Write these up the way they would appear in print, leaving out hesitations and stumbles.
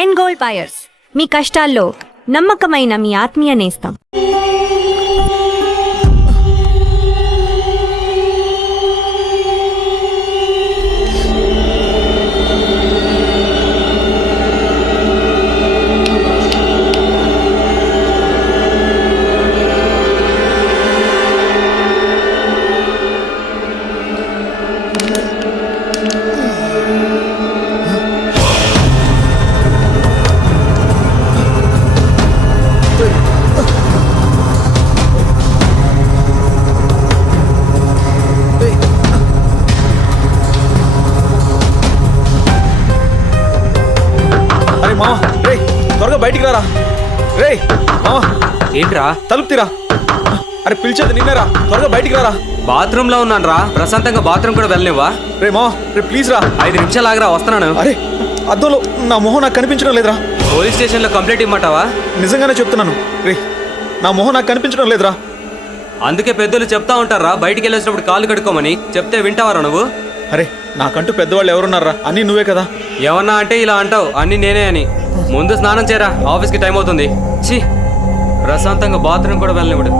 End gold buyers, మీ కష్టాల్లో నమ్మకమైన మీ ఆత్మీయ నేస్తం. త్వరగా బయటికి రారా. రే మావా, ఏంట్రా? తలుపు తీరా. అరే పిలిచేది నిన్నరా, త్వరగా బయటికి రారా. బాత్రూమ్ లో ఉన్నాను రా, ప్రశాంతంగా బాత్రూమ్ కూడా వెళ్ళనివ్వా? రే మావా, రే ప్లీజ్ రా. 5 నిమిషాలు ఆగరా, వస్తున్నాను. అరే అద్దంలో నా మొహం నాకు కనిపించడం లేదురా. పోలీస్ స్టేషన్ లో కంప్లైంట్ ఇమ్మంటావా? నిజంగానే చెప్తున్నాను రే, నా మొహం నాకు కనిపించడం లేదురా. అందుకే పెద్దలు చెప్తా ఉంటారా బయటికి వెళ్ళేసినప్పుడు కాళ్ళు కడుక్కోమని. చెప్తే వింటావారా నువ్వు? అరే నాకంటూ పెద్దవాళ్ళు ఎవరున్నారా? అన్నీ నువ్వే కదా. ఏమన్నా అంటే ఇలా అంటావు, అన్ని నేనే అని. ముందు స్నానం చేయరా, ఆఫీస్కి టైం అవుతుంది. ఛీ, ప్రశాంతంగా బాత్రూమ్ కూడా వెళ్ళనివ్వడు.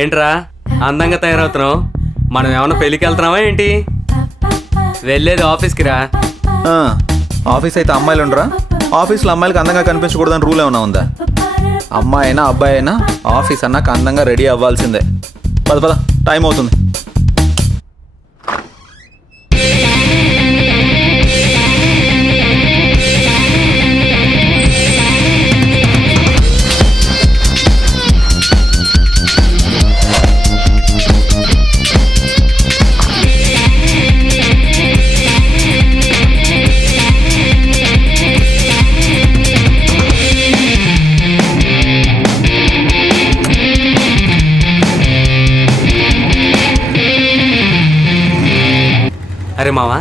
ఏంట్రా అందంగా తయారవుతున్నావు? మనం ఏమన్నా పెళ్ళికి వెళ్తున్నావా ఏంటి? వెళ్ళేది ఆఫీస్కి రా. ఆఫీస్ అయితే అమ్మాయిలు ఉండరా? ఆఫీస్లో అమ్మాయిలకి అందంగా కనిపించకూడదని రూల్ ఏమైనా ఉందా? అమ్మాయి అయినా అబ్బాయి అయినా ఆఫీస్ అన్నాక అందంగా రెడీ అవ్వాల్సిందే. పద పద, టైం అవుతుంది. అరే మావా,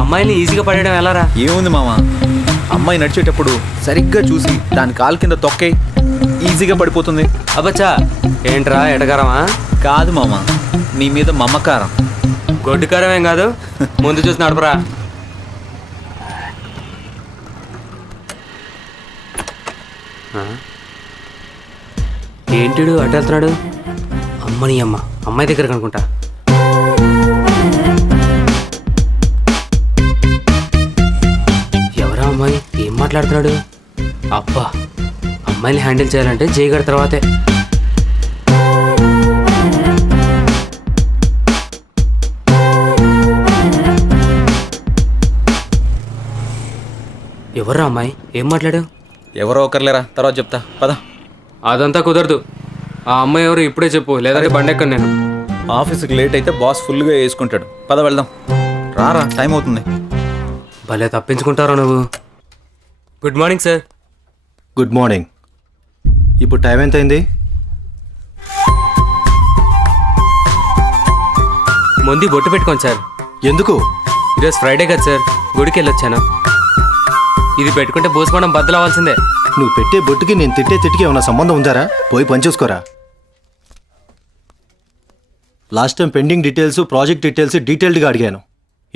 అమ్మాయిని ఈజీగా పడేయడం ఎలారా? ఏముంది మామ, అమ్మాయి నడిచేటప్పుడు సరిగ్గా చూసి దాని కాలు కింద తొక్కే, ఈజీగా పడిపోతుంది. అబ్బచ్చా, ఏంట్రా ఎటకారమా? కాదు మామ, నీ మీద మమకారం. గొడ్డుకారం ఏం కాదు, ముందు చూసి నడపరా. ఏంటిడు అటు వెళ్తున్నాడు? అమ్మని అమ్మ, అమ్మాయి దగ్గర కనుకుంటా. ఎవరా అమ్మాయి? ఏం మాట్లాడుతున్నాడు? అబ్బా, అమ్మాయిని హ్యాండిల్ చేయాలంటే జయగడ తర్వాతే. ఎవర్రా అమ్మాయి? ఏం మాట్లాడు? ఎవరో ఒకరులేరా, తర్వాత చెప్తా పద. అదంతా కుదరదు. ఆ అమ్మాయి ఎవరు ఇప్పుడే చెప్పు, లేదంటే బండెక్కను నేను. ఆఫీస్కి లేట్ అయితే బాస్ ఫుల్గా వేసుకుంటాడు. పద వెళ్దాం. రారా, టైం అవుతుంది. భలే తప్పించుకుంటారా నువ్వు. Good morning sir. Good morning. ఇప్పుడు టైం ఎంత అయింది? ముందు బొట్టు పెట్టుకోండి సార్. ఎందుకు? ఈరోజు ఫ్రైడే కదా సార్, గుడికి వెళ్ళొచ్చాను. ఇది పెట్టుకుంటే భూస్మానం బద్దలవ్వాల్సిందే. నువ్వు పెట్టే బొట్టుకి నేను తిట్టే తిట్టికి ఏమన్నా సంబంధం ఉందారా? పోయి పని చూసుకోరా. Last time pending details, project details డీటెయిల్డ్గా అడిగాను.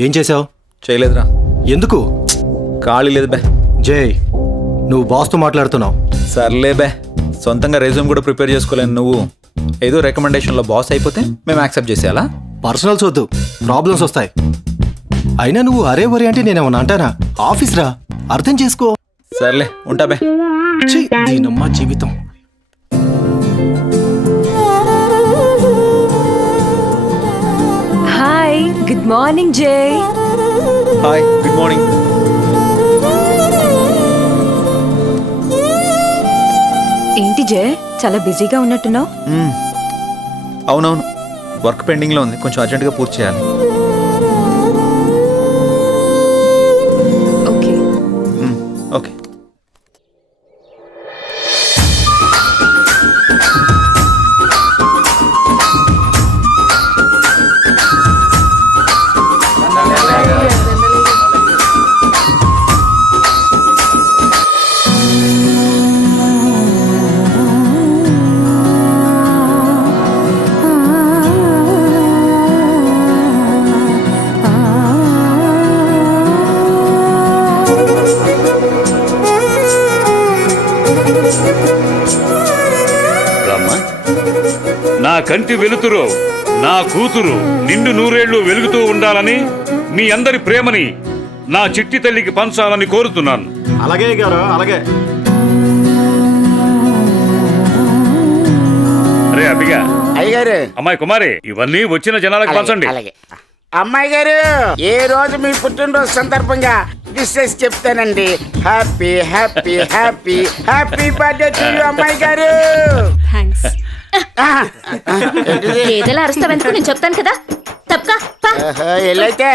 ఏం చేసావు? చేయలేదురా. ఎందుకు? ఖాళీ లేదు బే. జై, నువ్వు బాస్తో మాట్లాడుతున్నావు. సర్లే బే, సొంతంగా రెజ్యూమ్ కూడా ప్రిపేర్ చేసుకోలేను. నువ్వు ఏదో రికమెండేషన్లో బాస్ అయిపోతే మేము యాక్సెప్ట్ చేసేయాలా? పర్సనల్స్ వద్దు, ప్రాబ్లమ్స్ వస్తాయి. అయినా నువ్వు అరే వరే అంటే నేనేమన్నా అంటానా? ఆఫీస్ రా, అర్థం చేసుకో. సర్లే, ఉంటా బే. దీనమ్మా జీవితం. హాయ్, గుడ్ మార్నింగ్ జై. Hi, good morning. ఏంటి జై, చాలా బిజీగా ఉన్నట్టున్నావు? అవునవును, వర్క్ పెండింగ్లో ఉంది, కొంచెం అర్జెంటుగా పూర్తి చేయాలి. Okay okay. కంటి వెలుతురు నా కూతురు నిండు నూరేళ్లు వెలుగుతూ ఉండాలని మీ అందరి ప్రేమని నా చిట్టి తల్లికి పంచాలని కోరుతున్నాను. అలాగే గారు, అలాగే. అరే అబ్బిగా, అయ్యగారు, అమ్మాయి కుమారి, ఇవన్నీ వచ్చిన జనాలకు పంచండి. అలాగే. అమ్మాయి గారు, ఏ రోజు మీ పుట్టినరోజు సందర్భంగా విషెస్ చెప్తానండి. Happy happy happy happy birthday to you అమ్మాయి గారు. థ్యాంక్స్. ఏంటిది? ఏదైనా అరుస్తావెందుకు? నేను చెప్తాను కదా. తప్పకా ఎల్లైతే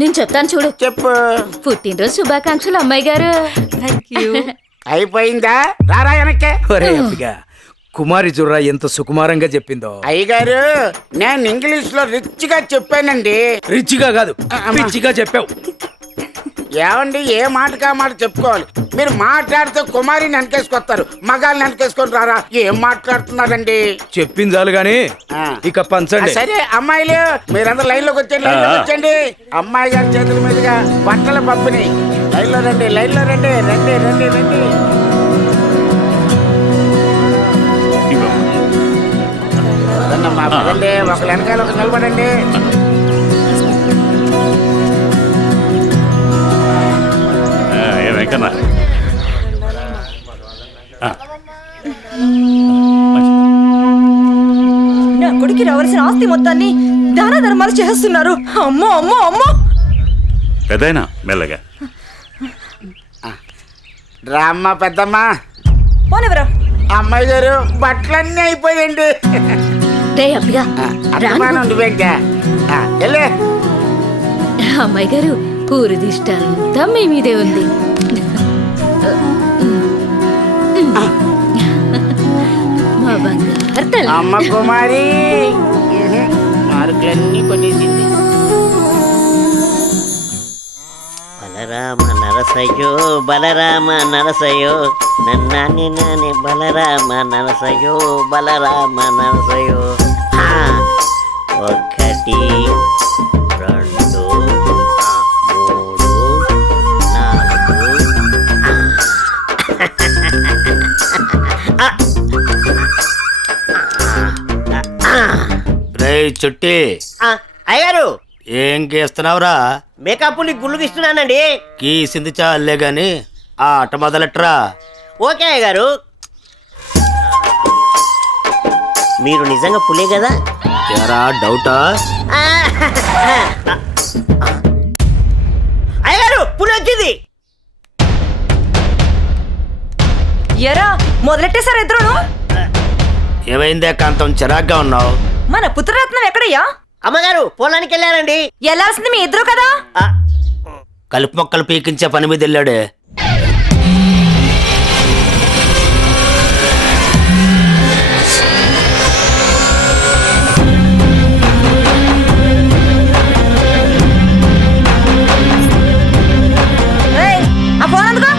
నేను చెప్తాను చూడు. చెప్పు. పుట్టినరోజు శుభాకాంక్షలు అమ్మాయి గారు. అయిపోయిందా? రారా వెనక్కే. ఒరే అబ్బిగా, కుమారి చూడరా ఎంత సుకుమారంగా చెప్పిందో. అయ్యగారు, నేను ఇంగ్లీష్ లో రిచ్ గా చెప్పానండి. రిచ్గా కాదు, పిచ్చిగా చెప్పావు. ఏమండి, ఏ మాటకా మాట చెప్పుకోవాలి. మీరు మాట్లాడితే కుమారిని వెనకేసుకొస్తారు, మగాళ్ళని వెనకేసుకొని రారా. ఏం మాట్లాడుతున్నారండి? చెప్పింది చాలు గాని ఆ. ఇక పంచండి. సరే అమ్మాయిలు, మీరందరూ లైన్ లోకి వచ్చండి, లైన్ లోకి వచ్చండి. అమ్మాయి గారి చేతుల మీదుగా బట్టల పంపిణీ. లైన్ లో రండి, లైన్ లో రండి, రండి రండి రండి. పదండమ్మా, పదండి. ఒకళ్ళ వెనకాల ఒక నిలబడండి. ఏ వెంకన్న, నా కొడుకు రావాల్సిన ఆస్తి మొత్తాన్ని దాన ధర్మాలు చేస్తున్నారు. అమ్మో అమ్మో అమ్మో. పెద్దయినా మెల్లగా. రామ్మ పెద్దమ్మా. పోనివరా. అమ్మాయి గారు, బట్టలన్నీ అయిపోయండి. రే అబ్బిగా, అభిమానం నువ్వేంటా? వెళ్ళే. అమ్మాయి గారు, ఊరి దిష్టంతా మీ మీదే ఉంది. మా బంగారు తల్లి. అమ్మ కుమారి మార్కులన్నీ కొనేసింది. బలరామ నరసయో బలరామ నరసయో నన్నాని నాని బలరామ నరసయో బలరామ నరసయో. ఒకటి, రెండు, మూడు, నాలుగు. రే చుట్టి, అయ్యారు ఏం గీస్తున్నావురా? మేకప్ని గుళ్ళు తీస్తున్నానండి. గీసింది చాలే గాని ఆ ఆట మొదలెట్రా. ఓకే అయ్యగారు. మీరు నిజంగా పులే కదా? ఎరా డౌటా? అయ్యగారు, పులి వచ్చింది. ఎరా మొదలెట్టేశారు ఇద్దరును. ఏమైందే కాంతం, చిరాగ్గా ఉన్నావు? మన పుత్రరత్నం ఎక్కడయ్యా? అమ్మగారు పొలానికి వెళ్ళారండి. వెళ్ళాల్సింది మీ ఇద్దరు కదా. కలుపు మొక్కలు పీకించే పని మీద వెళ్ళాడే. ఏయ్, ఆ ఫోన్ అందుకో.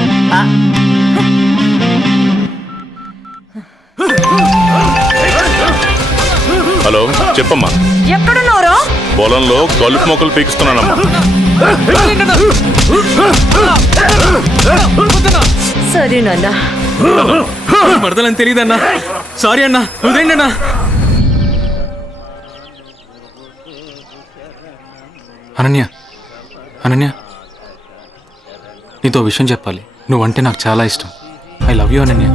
హలో, చెప్పమ్మా. ఎక్కడున్నావురా? పొలంలో కలుపు మొక్కలు పీకిస్తున్నానమ్మా. సరే నాన్న. మరదలని తెలియదన్నా. సారీ అన్నా, వదిలేండి అన్నా. అనన్య, అనన్య, నీతో విషయం చెప్పాలి. నువ్వంటే నాకు చాలా ఇష్టం. I love you Ananya.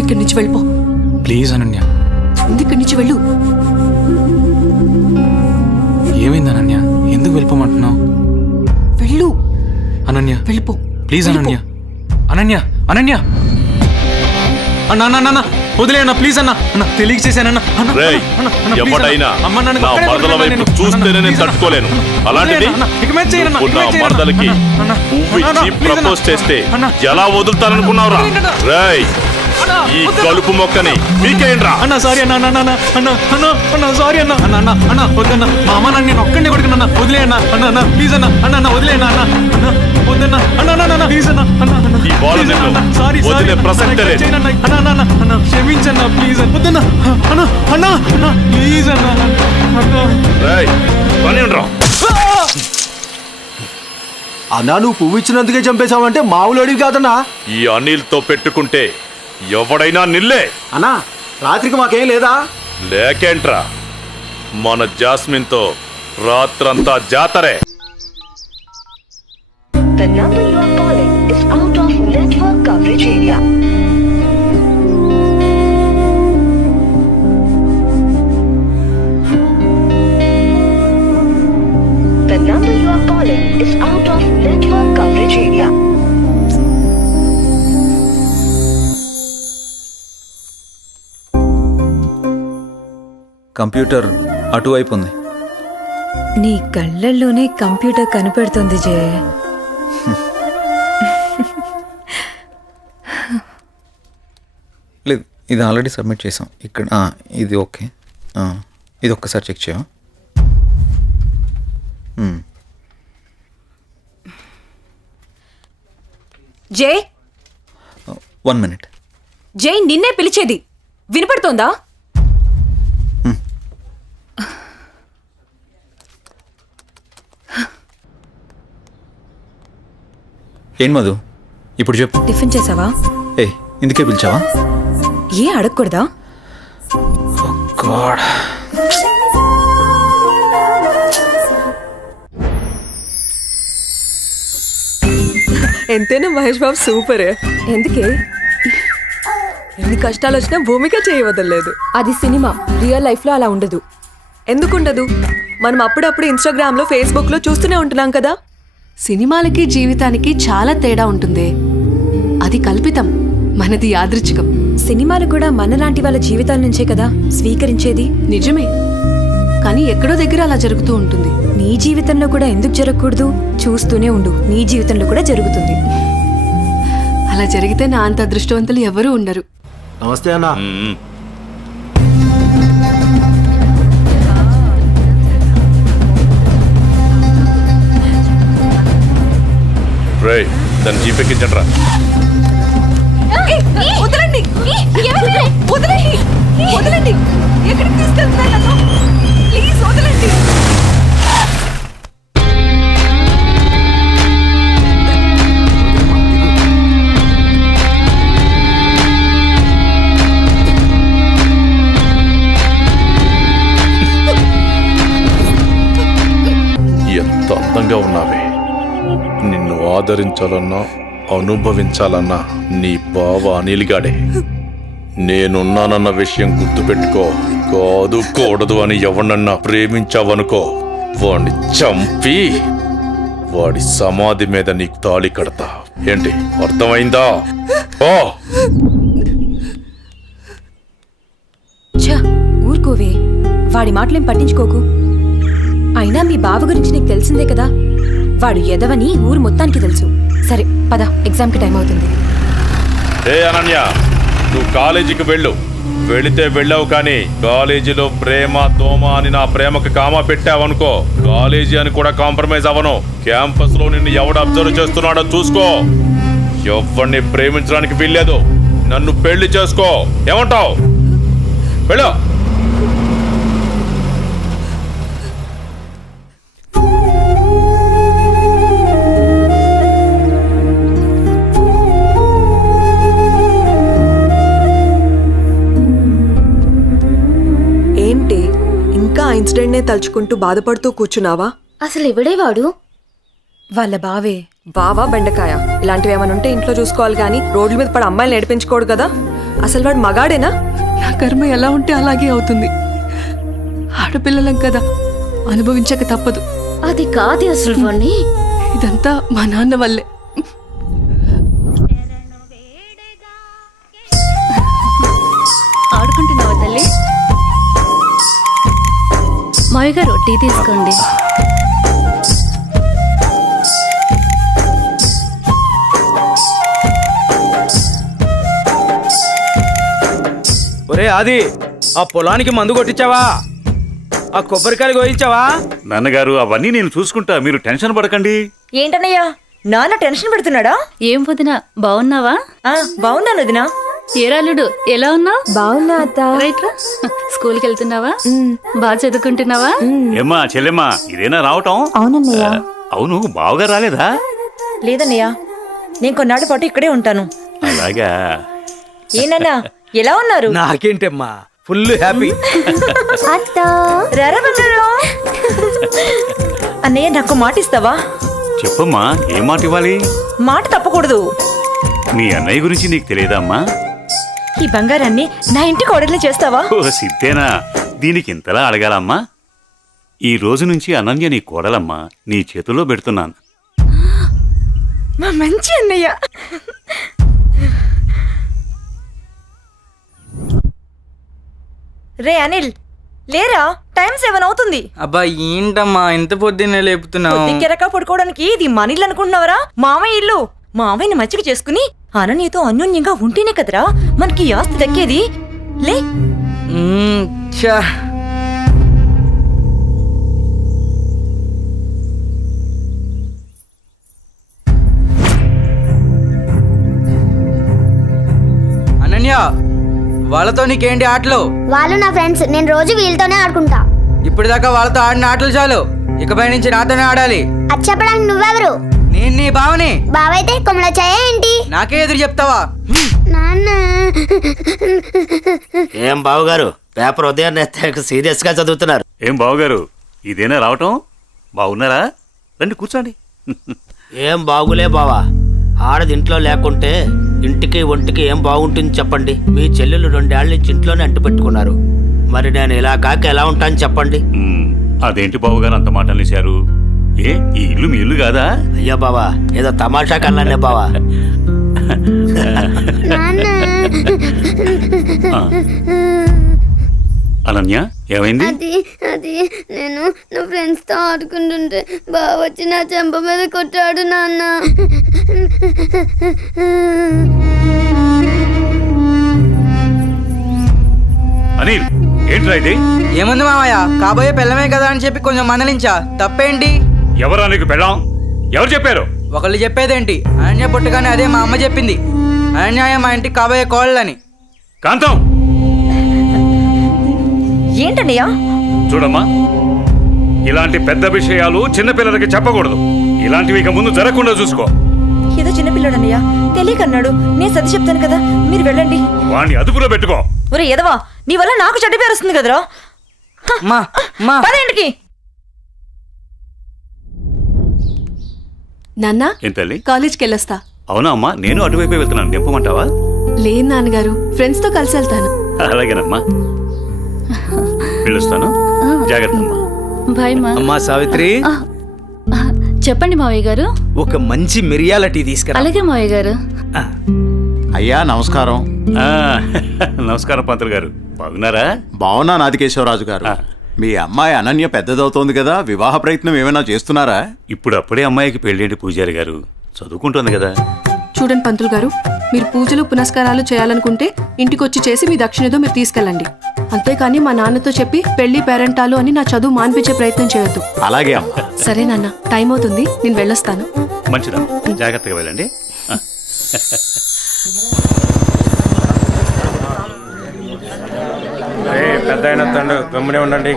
ఇక్కడి నుంచి వెళ్ళిపో. ప్లీజ్ అనన్య. ఇక్కడి నుంచి వెళ్ళు. ఏమైంది అనన్య? ఎందుకు వెళ్ళిపోమంటున్నావు? వెళ్ళు అనన్య, వెళ్ళిపో. ప్లీజ్ అనన్య. అనన్య, అనన్య. అన్నా అన్న అన్న వదిలే అన్న, ప్లీజ్ అన్న. అన్న తెలియక చేశానన్న. రేయ్, ఎప్పటైనా నా మరదల వైపు చూస్తేనే నేను తట్టుకోలేను. అలాంటిది నువ్వు నా మరదలకి పువ్వు ఇచ్చి ప్రపోజ్ చేస్తే ఎలా వదులుతాననుకున్నావురా? రేయ్, ఈ కలుపు మొక్కని మీకేంట్రా? అన్న సారీ అన్న, అన్న అన్న అన్న అన్న అన్న సారీ అన్న. అన్న అన్న అన్న వద్దన్న, మా అమ్మ నన్ను నేను ఒక్కడిని కొడుకున్నా. వదిలే అన్న. అన్న అన్న ప్లీజ్ అన్న. అన్న అన్న వదిలే అన్న. అన్న అన్న వద్దన్న. అన్న అన్న అన్న ప్లీజ్ అన్న. అన్న అన్న ఈ బాల్ నిన్ను వదిలే ప్రసక్తే లేదు. అన్న అన్న అన్న అన్న క్షమించన్న ప్లీజ్ అన్న. వద్దన్న. అన్న అన్న అన్న ప్లీజ్ అన్న. అన్న రేయ్, పని ఉండరా? అన్నా, నువ్వు పువ్వు ఇచ్చినందుకే చంపేశావంటే మామూలు అడివి కాదన్నా. ఈ అనిల్తో పెట్టుకుంటే ఎవడైనా నిల్లే. అన్నా రాత్రికి మాకేం లేదా? లేకేంట్రా, మన జాస్మిన్తో రాత్రంతా జాతరే. The number you are calling is out of network coverage area. The number you are calling is out of network coverage area. Computer అటువైపు ఉంది. నీ కళ్ళల్లోనే కంప్యూటర్ కనపడుతుంది జయ. లేదు, ఇది ఆల్రెడీ సబ్మిట్ చేసాం. ఇక్కడ ఇది ఓకే. ఇది ఒక్కసారి చెక్ చేయవా? జై 1 minute. జై నిన్నే పిలిచేది వినపడుతోందా? ఏం మధు, ఇప్పుడు చెప్పు. టిఫిన్ చేసావా? ఏ ఇందుకే పిలిచావా? ఏ అడగకూడదా? గాడ్, ఎంతైనా మహేష్ బాబు సూపర్. ఎందుకే ఎన్ని కష్టాలు వచ్చినా భూమిక చేయవదలేదు. అది సినిమా, రియల్ లైఫ్ లో అలా ఉండదు. ఎందుకుండదు? మనం అప్పుడప్పుడు ఇన్స్టాగ్రామ్ లో, ఫేస్బుక్ లో చూస్తూనే ఉంటున్నాం కదా. సినిమాలకి జీవితానికి చాలా తేడా ఉంటుంది. అది కల్పితం, మనది యాదృచ్ఛికం. సినిమాలు కూడా మనలాంటి వాళ్ళ జీవితాల నుంచే కదా స్వీకరించేది. నిజమే, కానీ ఎక్కడో దగ్గర అలా జరుగుతూ ఉంటుంది. నీ జీవితంలో కూడా ఎందుకు జరగకూడదు? చూస్తూనే ఉండు, నీ జీవితంలో కూడా జరుగుతుంది. అలా జరిగితే నా అంత అదృష్టవంతులు ఎవరూ ఉండరు. నమస్తే అన్నా. రేయ్, దాన్ని జీపెక్కించండి రా. వదలండి, వదలండి, వదలండి. ఎక్కడికి తీసుకెళ్తున్నారు నన్ను? ప్లీజ్ వదలండి. ఎంత అందంగా ఉన్నావే. నిన్ను ఆదరించాలన్నా అనుభవించాలన్నా నీ బావ అనిల్గాడే. నేనున్నానన్న విషయం గుర్తుపెట్టుకో. కాదు కూడదు అని ఎవరినన్నా ప్రేమించావనుకో, వాడిని చంపి వాడి సమాధి మీద నీకు తాళి కడతా. ఏంటి, అర్థమైందా? ఓ ఊరుకోవే, వాడి మాటలేం పట్టించుకోకు. అయినా మీ బావ గురించి నీకు తెలిసిందే కదా. వాడు ఎదవని ఊరు మొత్తానికి తెలుసు. సరే పద, ఎగ్జామ్కి టైం అవుతుంది. ఏ అనన్య, నువ్వు కాలేజీకి వెళ్ళు. వెళితే వెళ్ళావు, కానీ కాలేజీలో ప్రేమ దోమ అని నా ప్రేమకు కామా పెట్టావనుకో, కాలేజీ అని కూడా కాంప్రమైజ్ అవ్వను. క్యాంపస్ లో నిన్ను ఎవడు అబ్జర్వ్ చేస్తున్నాడో చూసుకో. ఎవరిని ప్రేమించడానికి వీల్లేదు. నన్ను పెళ్లి చేసుకో. ఏమంటావు? వెళ్ళు. ఏంటి ఇంకా ఇన్సిడెంట్ నే తలుచుకుంటూ బాధపడుతూ కూర్చున్నావా? అసలు ఎవడే వాడు? వాళ్ళ బావే. బావా బెండకాయ ఇలాంటివి ఏమైనా ఉంటే ఇంట్లో చూసుకోవాలి, కానీ రోడ్ల మీద పడి అమ్మాయిలు నడిపించుకోడు కదా. అసలు వాడు మగాడేనా? నా కర్మ ఎలా ఉంటే అలాగే అవుతుంది. ఆడపిల్లలం కదా, అనుభవించక తప్పదు. అది కాదు అసలు వాణ్ణి. ఇదంతా మా నాన్న వల్లే. ఆడుకుంటున్నావా తల్లి? మావి గారు టీ తీసుకోండి. ఒరే ఆది, ఆ పొలానికి మందు కొట్టించావా? ఆ కొబ్బరికాయలు కోయించావా? నాన్నగారు, అవన్నీ నేను చూసుకుంటా, మీరు టెన్షన్ పడకండి. ఏంటన్నయ్యా, నాన్న టెన్షన్ పెడుతున్నాడా? ఏం వదినా, బాగున్నావా? బాగున్నాను వదినా. ఏరాలుడు ఎలా ఉన్నావు? బాగున్నా అత్త. రైట్ రా. స్కూల్కి వెళ్తున్నావా? బాగా చదువుకుంటున్నావా? ఏమ్మా చెల్లెమ్మా, ఇదేనా రావటం? అవునన్నయ్య. అవును, బావగా రాలేదా? లేదన్నయ్య, నేను కొన్నాళ్ళ పాటు ఇక్కడే ఉంటాను. అలాగా. ఏనన్నా ఎలా ఉన్నారు? నాకేంటమ్మా ఫుల్ హ్యాపీ. రారా బంగారం. అన్నయ్య నాకు మాట ఇస్తావా? చెప్పమ్మా, ఏం మాట ఇవ్వాలి? మాట తప్పకూడదు. మీ అన్నయ్య గురించి నీకు తెలియదా అమ్మా? ఈ బంగారాన్ని నా ఇంటికి కోడల్ని చేస్తావా? ఓ సిద్ధేనా, దీనికి ఇంతలా అడగాలమ్మా? ఈ రోజు నుంచి అనన్య నీ కోడలమ్మా, నీ చేతుల్లో పెడుతున్నాను. మా మంచి అన్నయ్య. రే అనిల్, లేరా, టైం 7 అవుతుంది. అబ్బా ఏంటమ్మా ఇంత పొద్దున్నే లేపుతున్నావు? కెరక పడుకోవడానికి ఇది మన ఇల్లు అనుకుంటున్నావరా? మామయ్య ఇల్లు. మామయ్యని మచ్చిక చేసుకుని అనన్యతో అన్యోన్యంగా ఉంటేనే కదరా మనకి ఈ ఆస్తి దక్కేది. లే. ఛా. అనన్య, వాళ్ళతో నీకేంటి ఆటలు? వాళ్ళు నా ఫ్రెండ్స్, నేను రోజు వీళ్ళతోనే ఆడుకుంటా. ఇప్పటిదాకా వాళ్ళతో ఆడిన ఆటలు చాలు, ఇకపై నుంచి నాతోనే ఆడాలి. అది చెప్పడానికి నువ్వెవరు? నేను నీ బావని. బావైతే కొమ్మల చాయ ఏంటి? నాకే ఎదురు చెప్తావా? నాన్న. ఏం బావగారు, పేపర్ ఉదయాన్నే సీరియస్ గా చదువుతున్నారు. ఏం బావగారు, ఇదేనా రావటం? బాగున్నారా? రండి కూర్చోండి. ఏం బాగులే బావా, ఆడది ఇంట్లో లేకుంటే ఇంటికి ఒంటికి ఏం బాగుంటుంది చెప్పండి. మీ చెల్లెలు 2 ఏళ్ల నుంచి ఇంట్లోనే అంటు పెట్టుకున్నారు. మరి నేను ఇలా కాక ఎలా ఉంటాను చెప్పండి. అదేంటి బావగారు అంత మాట అనేశారు? ఏ, ఈ ఇల్లు మీ ఇల్లు కాదా? అయ్యా బావా, ఏదో తమాషా కన్నానే బావా. అనన్య, ఏమైంది? అది నేను నా ఫ్రెండ్స్ తో ఆడుకుంటుంటే బావ వచ్చి నా చెంప మీద కొట్టాడు నాన్న. అనిల్, ఏంట్రా ఇది? ఏముంది మామయ్య, కాబోయే పెళ్ళమే కదా అని చెప్పి కొంచెం మందలించా. తప్పేంటి? ఎవరా నీకు పెళ్ళాం? ఎవరు చెప్పారు? ఒకళ్ళు చెప్పేదేంటి, అనన్య పుట్టగానే అదే మా అమ్మ చెప్పింది. అనన్య మా ఇంటికి కాబోయే కోళ్ళని. కాంతం, ఏంటన్నయ్యా? చూడమ్మా, ఇలాంటి పెద్ద విషయాలు చిన్నపిల్లలకి చెప్పకూడదు. ఇలాంటివి ఇక ముందు జరగకుండా చూసుకో. ఏదో చిన్నపిల్లడన్నయ్యా, తెలియకన్నాడు. నేను సర్ది చెప్తాను కదా, మీరు వెళ్ళండి. వాణ్ణి అదుపులో పెట్టుకో. ఒరే ఎదవా, నీ వల్ల నాకు చెడ్డ పేరు వస్తుంది కదరా. పదేంటికి నాన్న, ఏం తల్లి? కాలేజ్కి వెళ్ళొస్తా. అవునా అమ్మా, నేను అటువైపే వెళ్తున్నాను. నింపమంటావా? లేదు నాన్నగారు, ఫ్రెండ్స్ తో కలిసి వెళ్తాను. అలాగేనమ్మా, వెళ్ళొస్తాను. జాగ్రత్త అమ్మా. బాయ్ మా. అమ్మా సావిత్రి, చెప్పండి మావయ్య గారు. ఒక మంచి మిరియాల టీ తీసుకురా. అలాగే మావయ్య గారు. అయ్యా నమస్కారం. ఆ, నమస్కారం పంతులు గారు, బాగున్నారా? బాగున్నా నాదికేశ్వరరాజు గారు. మీ అమ్మాయి అనన్య పెద్దదవుతోంది కదా, వివాహ ప్రయత్నం ఏమైనా చేస్తున్నారా? ఇప్పుడు అప్పుడే అమ్మాయికి పెళ్ళేంటి పూజారి గారు, చదువుకుంటుంది కదా. చూడండి పంతులు గారు, మీరు పూజలు పునస్కారాలు చేయాలనుకుంటే ఇంటికి వచ్చి చేసి మీ దక్షిణతో మీరు తీసుకెళ్ళండి. అంతేకాని మా నాన్నతో చెప్పి పెళ్లి పేరెంటాలు అని నా చదువు మాన్పించే ప్రయత్నం చేయొద్దు. అలాగే అమ్మా. సరే నాన్న, టైం అవుతుంది, నేను వెళ్ళొస్తాను. మంచిదమ్మా, జాగ్రత్తగా వెళ్ళండి. పెద్ద అయిన తండ్రి గమ్మునే ఉండండి.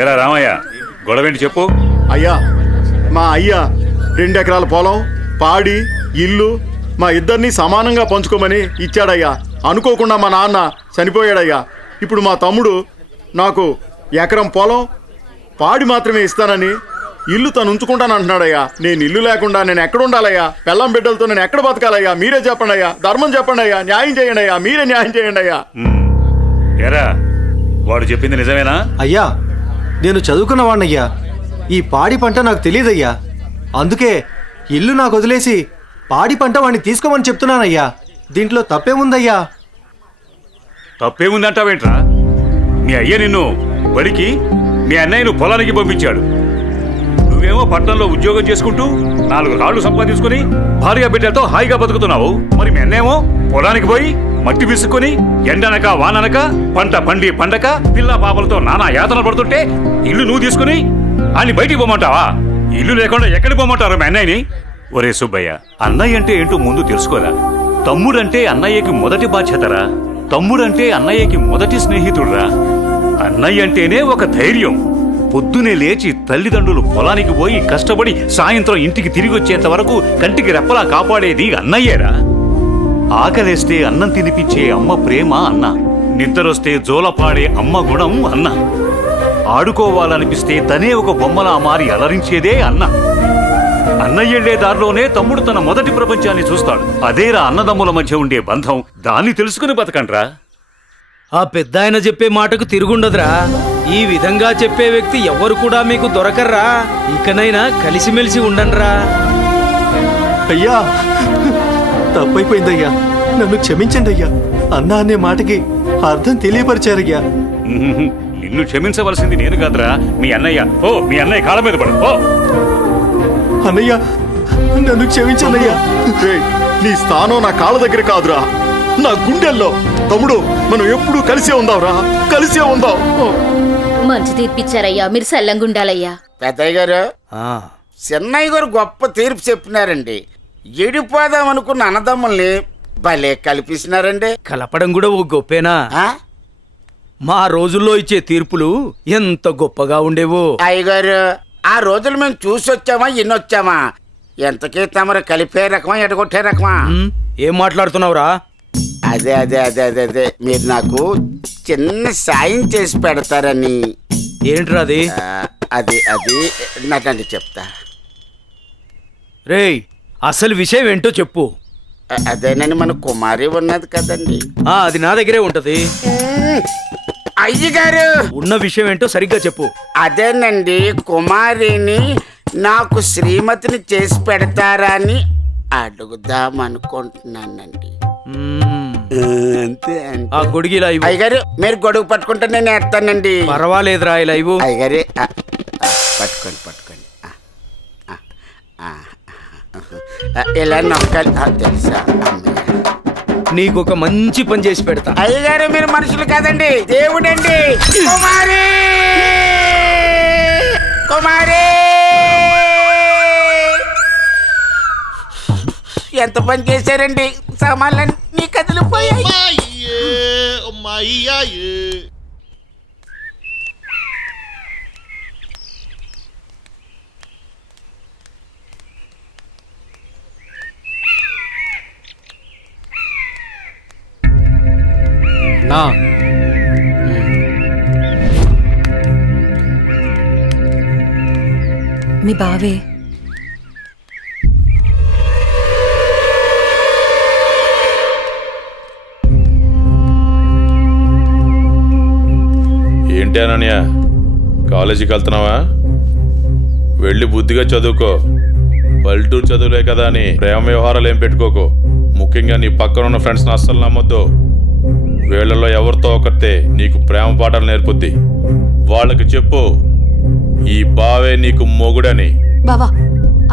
ఏరా రామయ్య, గొడవేంటి చెప్పు. అయ్యా, మా అయ్యా 2 ఎకరాల పొలం, పాడి, ఇల్లు మా ఇద్దరిని సమానంగా పంచుకోమని ఇచ్చాడయ్యా. అనుకోకుండా మా నాన్న చనిపోయాడయ్యా. ఇప్పుడు మా తమ్ముడు నాకు ఎకరం పొలం, పాడి మాత్రమే ఇస్తానని ఇల్లు తను ఉంచుకుంటాను అంటున్నాడయ్యా. నేను ఇల్లు లేకుండా నేను ఎక్కడ ఉండాలయ్యా? పెళ్ళం బిడ్డలతో నేను ఎక్కడ బతకాలయ్యా? మీరే చెప్పండి అయ్యా, ధర్మం చెప్పండి అయ్యా, న్యాయం చేయండి అయ్యా, మీరే న్యాయం చేయండి అయ్యా. ఏరా, వాడు చెప్పింది నిజమేనా? అయ్యా, నేను చదువుకున్న వాణ్ణయ్యా. ఈ పాడి పంట నాకు తెలియదయ్యా. అందుకే ఇల్లు నాకు వదిలేసి పాడి పంట వాడిని తీసుకోమని చెప్తున్నానయ్యా. దీంట్లో తప్పేముందయ్యా? తప్పేముందంటావేంట్రా? మీ అయ్య నిన్ను బడికి, మీ అన్నయ్యను పొలానికి పంపించాడు. నువ్వేమో పట్టణంలో ఉద్యోగం చేసుకుంటూ 4 రాళ్లు సంపాదించుకుని భార్య బిడ్డలతో హాయిగా బతుకుతున్నావు. మరి మీ అన్నేమో పొలానికి పోయి మట్టి విసుక్కుని ఎండనక వాననక పంట పండి పండక పిల్ల పాపలతో నానా యాతన పడుతుంటే ఇల్లు నువ్వు తీసుకుని అని బయటికి పోమంటావా? ఇల్లు లేకుండా ఎక్కడికి పోమంటారు మీ అన్నయ్యని? ఒరే సుబ్బయ్య, అన్నయ్య అంటే ఏంటో ముందు తెలుసుకోరా. తమ్ముడంటే అన్నయ్యకి మొదటి బాధ్యతరా. తమ్ముడంటే అన్నయ్యకి మొదటి స్నేహితుడురా. అన్నయ్య అంటేనే ఒక ధైర్యం. పొద్దునే లేచి తల్లిదండ్రులు పొలానికి పోయి కష్టపడి సాయంత్రం ఇంటికి తిరిగి వచ్చేంత వరకు కంటికి రెప్పలా కాపాడేది అన్నయ్యేరా. ఆకలేస్తే అన్నం తినిపించే అమ్మ ప్రేమ అన్న, నిద్రొస్తే జోలపాడే అమ్మ గుణం అన్న, ఆడుకోవాలనిపిస్తే తనే ఒక బొమ్మలా మారి అలరించేదే అన్న. అన్నయ్యెళ్లే దారిలోనే తమ్ముడు తన మొదటి ప్రపంచాన్ని చూస్తాడు. అదేరా అన్నదమ్ముల మధ్య ఉండే బంధం. దాన్ని తెలుసుకుని బతకండ్రా. ఆ పెద్ద ఆయన చెప్పే మాటకు తిరుగుండదురా. ఈ విధంగా చెప్పే వ్యక్తి ఎవ్వరు కూడా మీకు దొరకర్రా. ఇకనైనా కలిసిమెలిసి ఉండండిరా. అయ్యా, తప్పైపోయిందయ్యా, నన్ను క్షమించండి అయ్యా. అన్నా అనే మాటకి అర్థం తెలియపరిచారయ్యా. నిన్ను క్షమించవలసింది నేను కాదురా, మీ అన్నయ్య. ఓ, మీ అన్నయ్య కాళ్ళ మీద పడు. ఓ అన్నయ్య, నన్ను క్షమించన్నయ్యా. రేయ్, నీ స్థానం నా కాళ్ళ దగ్గర కాదురా, నా గుండెల్లో. తమ్ముడు, మనం ఎప్పుడూ కలిసే ఉందాంరా, కలిసే ఉందాం. మంచి తీర్పిచ్చారయ్యా, మీరు సల్లంగుండాలయ్యా. పెద్దయ్య గారు, చిన్నయ్య గారు గొప్ప తీర్పు చెప్పినారండి. ఎడిపోదాం అనుకున్న అన్నదమ్ముల్ని భలే కల్పిస్తున్నారండి. కలపడం కూడా ఓ గొప్పేనా? మా రోజుల్లో ఇచ్చే తీర్పులు ఎంత గొప్పగా ఉండేవో. అయ్యగారు, ఆ రోజులు మేము చూసొచ్చామా ఎన్నొచ్చామా? ఎంతకీ తమరు కలిపే రకమా ఎడగొట్టే రకమా? ఏం మాట్లాడుతున్నావురా? అదే అదే అదే అదే అదే మీరు నాకు చిన్న సాయం చేసి పెడతారని. ఏంట్రా అది? అది అది నాకండి చెప్తా. రేయ్, అసలు విషయం ఏంటో చెప్పు. అదేనండి, మన కుమారి ఉన్నది కదండి. అది నా దగ్గరే ఉంటది. అయ్యగారు, ఉన్న విషయం ఏంటో సరిగ్గా చెప్పు. అదేనండి, కుమారిని నాకు శ్రీమతిని చేసి పెడతారా అని అడుగుదాం అనుకుంటున్నానండి. అంతే ఆ గొడుగు ఇలా ఇవ్వు. అయ్యగారు, మీరు గొడుగు పట్టుకుంటే నేను వేస్తానండి. పర్వాలేదురా, ఇలా ఇవ్వు. అయ్యగారే, పట్టుకోండి పట్టుకోండి. ఇలా నొక్కాలి, తెలుసా? నీకొక మంచి పని చేసి పెడతా. అయ్యగారు, మీరు మనుషులు కాదండి, దేవుడండి. కుమారి, కుమారి, ఎంత పని చేశారండి? సామాన్లన్నీ కదిలిపోయాయి. మీ బావే ఏంటి అనన్య, కాలేజీకి వెళ్తున్నావా? వెళ్ళి బుద్ధిగా చదువుకో. పల్లెటూరు చదువులే కదా అని ప్రేమ వ్యవహారాలు ఏం పెట్టుకోకు. ముఖ్యంగా నీ పక్కన ఉన్న ఫ్రెండ్స్ని అస్సలు నమ్మొద్దు. వీళ్ళలో ఎవరితో ఒకరితే నీకు ప్రేమ పాఠాలు నేర్పుద్ది. వాళ్ళకి చెప్పు, ఈ బావే నీకు మొగుడని. బావా,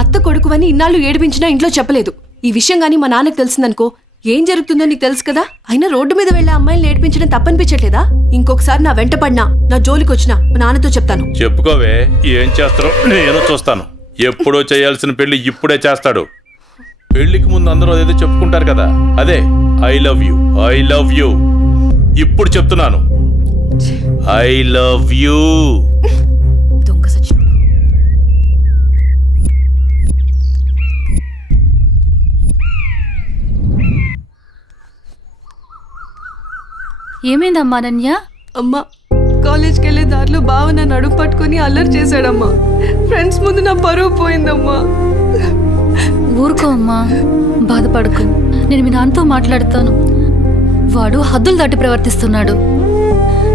అత్త కొడుకువని ఇన్నాళ్ళు ఏడిపించినా ఇంట్లో చెప్పలేదు. ఈ విషయం గానీ మా నాన్నకు తెలిసిందనుకో, ఏం జరుగుతుందో నీకు తెలుసు కదా. అయినా రోడ్డు మీద వెళ్ళే అమ్మాయిలు ఏడిపించడం తప్పనిపించట్లేదా? ఇంకొకసారి నా వెంట పడినా, నా జోలికి వచ్చినా మా నాన్నతో చెప్తాను. చెప్పుకోవే, ఏం చేస్తారో నేను చూస్తాను. ఎప్పుడో చేయాల్సిన పెళ్లి ఇప్పుడే చేస్తాడు. పెళ్లికి ముందు అందరూ అదేదో చెప్పుకుంటారు కదా, అదే I love you, I love you. ఇప్పుడు చెప్తున్నాను, ఐ లవ్ యూ. దొంగ సచ్చినోడు. ఏమైందమ్మా అనన్య? అమ్మా, కాలేజ్కి వెళ్ళే దారిలో బావ నన్ను అడుగు పట్టుకుని అల్లరి చేశాడమ్మా. ఫ్రెండ్స్ ముందు నా పరువు పోయిందమ్మా. ఊరుకో అమ్మా, బాధపడకు. నేను మీ నాన్నతో మాట్లాడతాను. వాడు హద్దులు దాటి ప్రవర్తిస్తున్నాడు.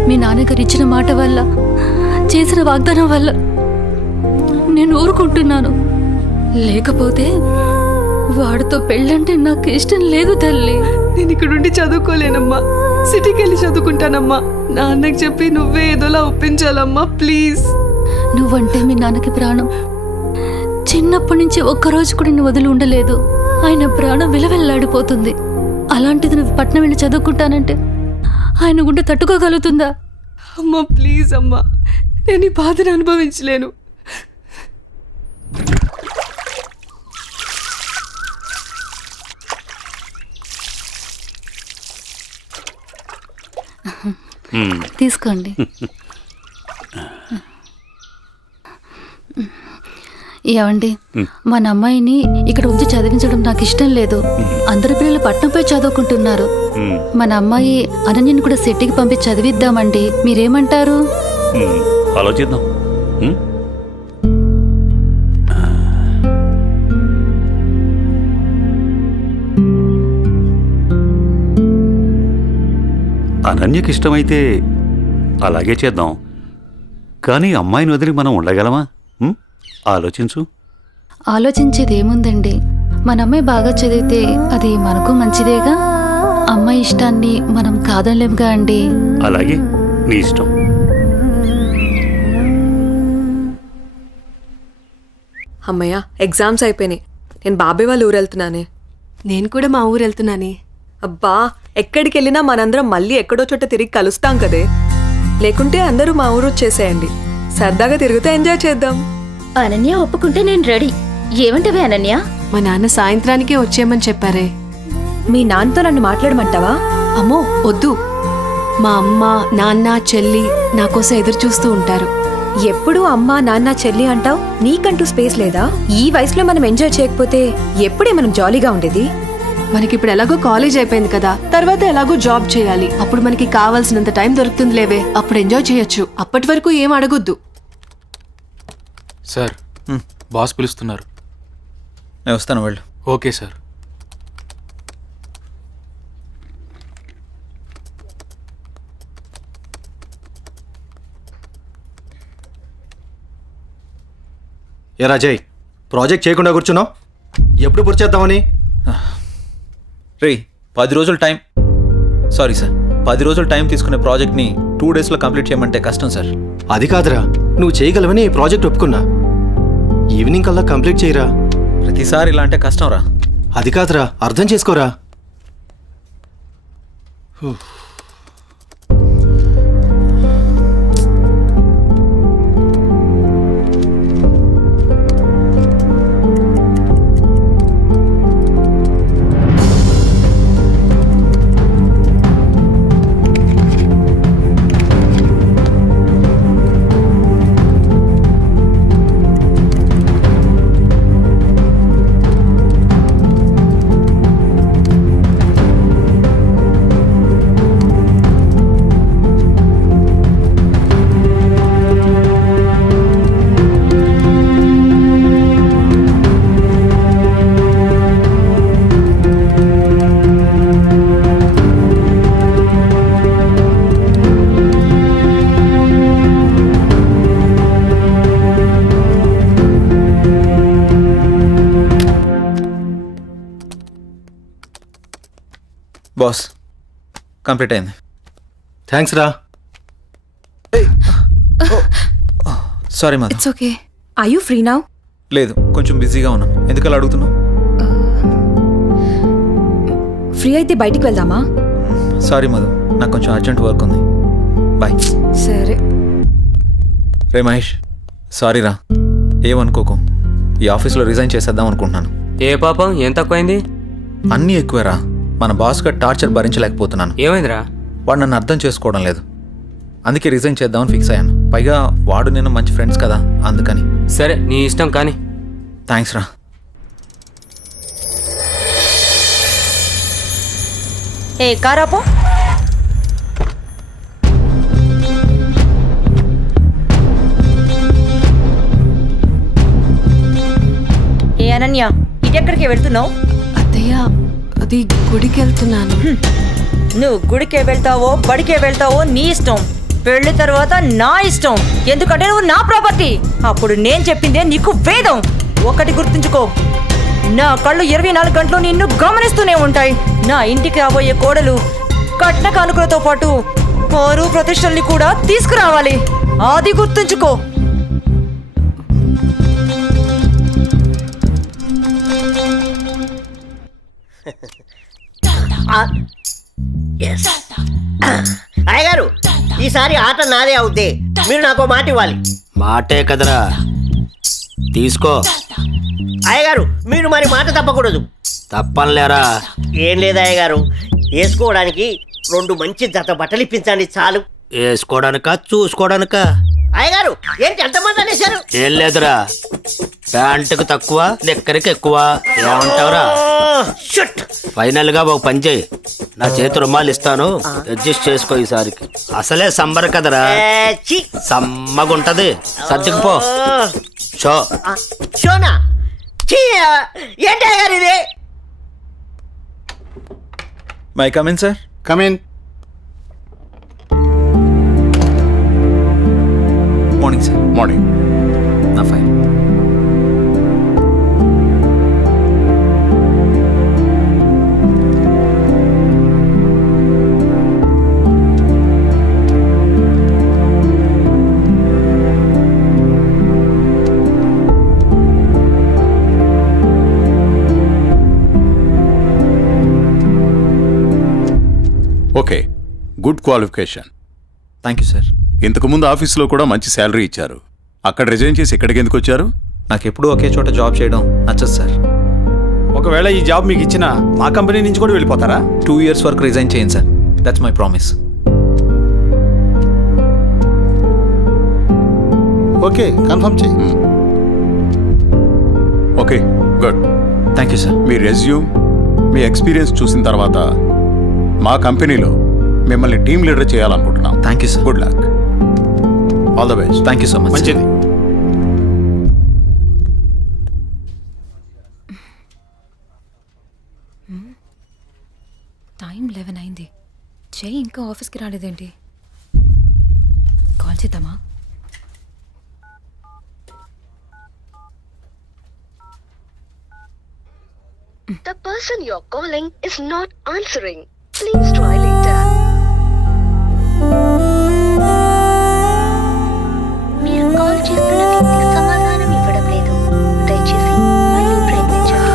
మీ నాన్నగారు ఇచ్చిన మాట వల్ల, చేసిన వాగ్దానం వల్ల నేను ఊరుకుంటున్నాను. లేకపోతే వాడితో పెళ్ళంటే నాకు ఇష్టం లేదు తల్లి. నేను ఇక్కడుండి చదువుకోలేనమ్మా, సిటీకి వెళ్ళి చదువుకుంటానమ్మా. నాన్నకి చెప్పి నువ్వే ఏదోలా ఒప్పించాలమ్మా, ప్లీజ్. నువ్వంటే మీ నాన్నకి ప్రాణం. చిన్నప్పటి నుంచి ఒక్కరోజు కూడా నువ్వు వదిలి ఉండలేదు. ఆయన ప్రాణం విలవెల్లాడిపోతుంది. అలాంటిది నువ్వు పట్నం వెళ్ళి చదువుకుంటానంటే ఆయన గుండె తట్టుకోగలుగుతుందా? అమ్మా ప్లీజ్ అమ్మా, నేను ఈ బాధను అనుభవించలేను. తీసుకోండి. ఏమండి మన అమ్మాయిని ఇక్కడ ఉంచి చదివించడం నాకు ఇష్టం లేదు. అందరి పిల్లలు పట్నంపై చదువుకుంటున్నారు. మన అమ్మాయి అనన్యని కూడా సిటీకి పంపించి చదివిద్దామండి. మీరేమంటారు? ఆలోచిద్దాం. అనన్యకి ఇష్టమైతే అలాగే చేద్దాం. కానీ అమ్మాయిని వదిలి మనం ఉండగలమా? ఆలోచించు. ఆలోచించేది ఏముందండి, మన అమ్మాయి బాగా చదివితే అది మనకు మంచిదేగా. అమ్మాయి ఇష్టాన్ని మనం కాదనలేముగా అండి. అలాగే, నీ ఇష్టం. అమ్మయ్య, ఎగ్జామ్స్ అయిపోయినాయి. నేను బాబాయ్ వాళ్ళ ఊరు వెళ్తున్నానే. నేను కూడా మా ఊరు వెళ్తున్నానే. అబ్బా, ఎక్కడికి వెళ్ళినా మనందరం మళ్ళీ ఎక్కడో చోట తిరిగి కలుస్తాం కదే. లేకుంటే అందరూ మా ఊరు వచ్చేసేయండి. సరదాగా తిరుగుతూ ఎంజాయ్ చేద్దాం. అనన్య ఒప్పుకుంటే నేను రెడీ. ఏమంటవే అనన్య? మా నాన్న సాయంత్రానికే వచ్చేయమని చెప్పారే. మీ నాన్నతో నన్ను మాట్లాడమంటావా? అమ్మో వద్దు. మా అమ్మ, నాన్న, చెల్లి నా కోసం ఎదురు చూస్తూ ఉంటారు. ఎప్పుడు అమ్మ, నాన్న, చెల్లి అంటావు. నీకంటూ స్పేస్ లేదా? ఈ వయసులో మనం ఎంజాయ్ చేయకపోతే ఎప్పుడే మనం జాలీగా ఉండేది? మనకిప్పుడు ఎలాగో కాలేజ్ అయిపోయింది కదా, తర్వాత ఎలాగో జాబ్ చేయాలి. అప్పుడు మనకి కావాల్సినంత టైం దొరుకుతుంది లేవే. అప్పుడు ఎంజాయ్ చేయొచ్చు. అప్పటి వరకు ఏం అడగొద్దు. సార్, బాస్ పిలుస్తున్నారు. నేను వస్తాను, వెళ్ళు. Okay sir. ఏ రాజయ్, ప్రాజెక్ట్ చేయకుండా కూర్చున్నావు? ఎప్పుడు పూర్తి చేద్దామని? రే, 10 రోజులు టైం. సారీ సార్, 10 రోజులు టైం తీసుకునే ప్రాజెక్ట్ని 2 డేస్లో కంప్లీట్ చేయమంటే కష్టం సార్. అది కాదురా, నువ్వు చేయగలవని ఈ ప్రాజెక్ట్ ఒప్పుకున్నా. ఈవినింగ్ కల్లా కంప్లీట్ చేయరా. ప్రతిసారి ఇలా అంటే కష్టం రా. అది కాదురా, అర్థం చేసుకోరా. బాస్, కంప్లీట్ అయింది. థ్యాంక్స్ రా. Sorry Madhu. It's okay. Are you free now? లేదు, కొంచెం బిజీగా ఉన్నాను. ఎందుకలా అడుగుతున్నావు? ఫ్రీ అయితే బయటికి వెళ్దామా? సారీ మధు, నాకు కొంచెం అర్జెంట్ వర్క్ ఉంది. బాయ్. సరే. రే మహేష్, సారీ రా. ఏమనుకోకు, ఈ ఆఫీస్లో రిజైన్ చేసేద్దాం అనుకుంటున్నాను. ఏ పాపం, ఏం తక్కువైంది? అన్నీ ఎక్కువేరా. మన బాస్గా టార్చర్ భరించలేకపోతున్నాను. ఏమైందిరా? వాడు నన్ను అర్థం చేసుకోవడం లేదు. అందుకే రిజైన్ చేద్దామని ఫిక్స్ అయ్యాను. పైగా వాడు నేను మంచి ఫ్రెండ్స్ కదా, అందుకని. సరే, నీ ఇష్టం కానీ. థ్యాంక్స్ రా. ఏ కారాపో. ఏ అనన్య, ఇటెక్కడికి వెళ్తున్నావు? అత్తయ్య, అది గుడికి వెళ్తున్నాను. నువ్వు గుడికే వెళ్తావో బడికే వెళ్తావో నీ ఇష్టం. పెళ్లి తర్వాత నా ఇష్టం. ఎందుకంటే నువ్వు నా ప్రాపర్టీ. అప్పుడు నేను చెప్పిందే నీకు వేదం. ఒకటి గుర్తుంచుకో, నా కళ్ళు 24 గంటలు నిన్ను గమనిస్తూనే ఉంటాయి. నా ఇంటికి రాబోయే కోడలు కట్న కానుకలతో పాటు పరువు ప్రతిష్టల్ని కూడా తీసుకురావాలి. అది గుర్తుంచుకో. అయ్యగారు, ఈసారి ఆట నాదే అవుద్ది. మీరు నాకు మాట ఇవ్వాలి. మాటే కదరా, తీసుకో. అయ్యగారు, మీరు మరి మాట తప్పకూడదు. తప్పనిలేరా? ఏం లేదు అయ్యగారు, వేసుకోవడానికి 2 మంచి జత బట్టలు ఇప్పించండి చాలు. వేసుకోవడానిక చూసుకోవడానిక? అయ్యగారు ఏంటి ఎంతమంది అనేశారు? ఏం లేదురా, ప్యాంటుకు తక్కువ నిక్కరికి ఎక్కువ. ఏమంటావురా? ఫైనల్ గా ఒక పని చేయి, నా చేతి రుమాలు ఇస్తాను, అడ్జస్ట్ చేసుకో ఈసారికి. అసలే సమ్మర్ కదరా, సమ్మగుంటది. సర్దుకుపో. షో షోనా? ఏంటి అయ్యగారు ఇది? May come in sir. Come in. Morning sir. Morning. నా fine. Okay, good qualification. Thank you sir. ఇంతకుముందు ఆఫీస్లో కూడా మంచి శాలరీ ఇచ్చారు. అక్కడ రిజైన్ చేసి ఇక్కడికి ఎందుకు వచ్చారు? నాకు ఎప్పుడూ ఒకే చోట జాబ్ చేయడం నచ్చదు సార్. ఒకవేళ ఈ జాబ్ మీకు ఇచ్చిన మా కంపెనీ నుంచి కూడా వెళ్ళిపోతారా? 2 years వరకు రిజైన్ చేయండి sir. That's my promise. Okay, confirm చేయి. Okay, good. Thank you sir. మీ రెజ్యూమ్, మీ ఎక్స్పీరియన్స్ చూసిన తర్వాత మా కంపెనీలో మిమ్మల్ని టీమ్ లీడర్ చేయాలనుకుంటున్నాం. Thank you sir. Good luck. All the best. Thank you so much. మంచిది. టైం 11 అయింది. చెయ్యి ఇంకా ఆఫీస్కి రాలేదేంటి? కాల్ చేద్దామా? The person you're calling is not answering. Please try later. మీరు కాల్ చేస్తున్న వ్యక్తి సమాధానం ఇవ్వడం లేదు. దయచేసి మళ్ళీ ప్రయత్నించండి.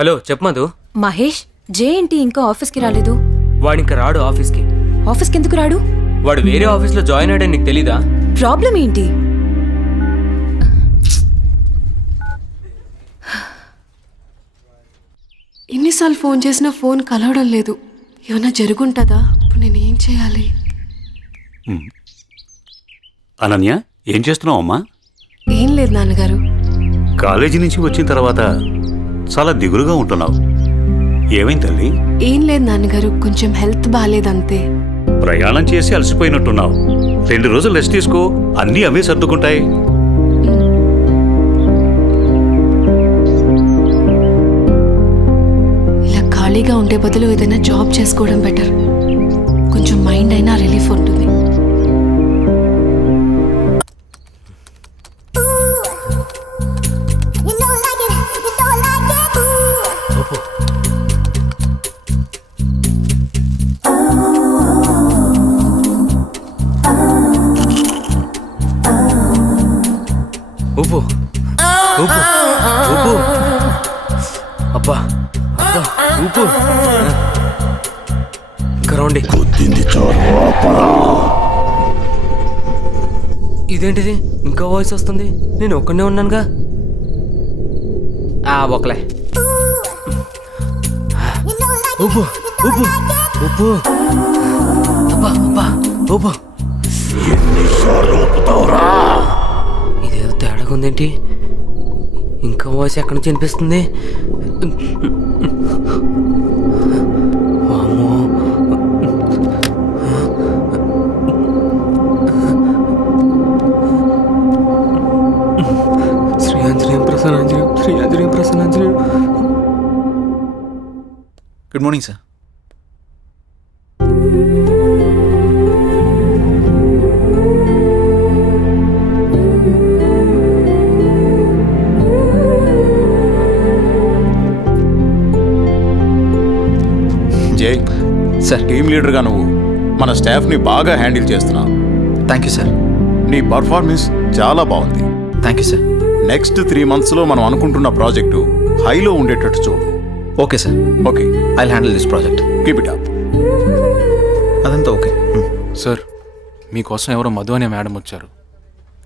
హలో, చెప్పు మధు. మహేష్, జే ఏంటి ఇంకా ఆఫీస్కి రాలేదు? వాడు ఇంకా రాడు ఆఫీస్కి. ఆఫీస్కి ఎందుకు రాడు? వాడు వేరే ఆఫీస్లో జాయిన్ అయ్యాడని నీకు తెలీదా? ప్రాబ్లం ఏంటి? ఎన్నిసార్లు ఫోన్ చేసినా ఫోన్ కలవడం లేదు. ఏమైనా జరుగుంటుందా? ఇప్పుడు నేను ఏం చేయాలి? అనన్య, ఏం చేస్తున్నావు అమ్మా? ఏం లేదు నాన్నగారు. కాలేజీ నుంచి వచ్చిన తర్వాత చాలా దిగులుగా ఉంటున్నావు. ఏమైంది తల్లి? ఏం లేదు నాన్నగారు, కొంచెం హెల్త్ బాగాలేదంతే. ప్రయాణం చేసి అలసిపోయినట్టున్నావు. 2 రోజులు రెస్ట్ తీసుకో, అన్నీ అవే సర్దుకుంటాయి. ఇలా ఖాళీగా ఉండే బదులు ఏదైనా జాబ్ చేసుకోవడం బెటర్. కొంచెం మైండ్ అయినా రిలీఫ్ ఉంటుంది. ఉప్పు ఉప్పు ఉప్పు. అబ్బా అబ్బా, ఉప్పు. ఇంకా రండి. ఇదేంటిది? ఇంకా వాయిస్ వస్తుంది. నేను ఒక్కనే ఉన్నానుగా. ఒకలే. ఉప్పు ఉప్పు ఉప్పు. అబ్బా అబ్బా, ఉప్పు. ఇదేదో తేడాగా ఉందేంటి? ఇంకా వాయిస్ ఎక్కడి నుంచి వినిపిస్తుంది? వామ్మో. శ్రీ ఆంజనేయం ప్రసన్నాంజనేయం, శ్రీ ఆంజనేయం ప్రసన్నాంజనేయం. Good morning sir. జై సార్. టీమ్ లీడర్గా నువ్వు మన స్టాఫ్ని బాగా హ్యాండిల్ చేస్తున్నావు. థ్యాంక్ యూ సార్. నీ పర్ఫార్మెన్స్ చాలా బాగుంది. థ్యాంక్ యూ సార్. నెక్స్ట్ 3 monthsలో మనం అనుకుంటున్న ప్రాజెక్టు హైలో ఉండేటట్టు చూడు. Okay sir. Okay, I will handle this project. Keep it up. అదంతా ఓకే. సార్, మీకోసం ఎవరో మధు అనే మేడం వచ్చారు.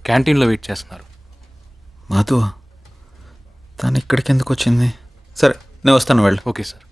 క్యాంటీన్లో వెయిట్ చేస్తున్నారు. మధు? తను ఇక్కడికి ఎందుకు వచ్చింది? సరే నేను వస్తాను వెళ్ళు. Okay sir.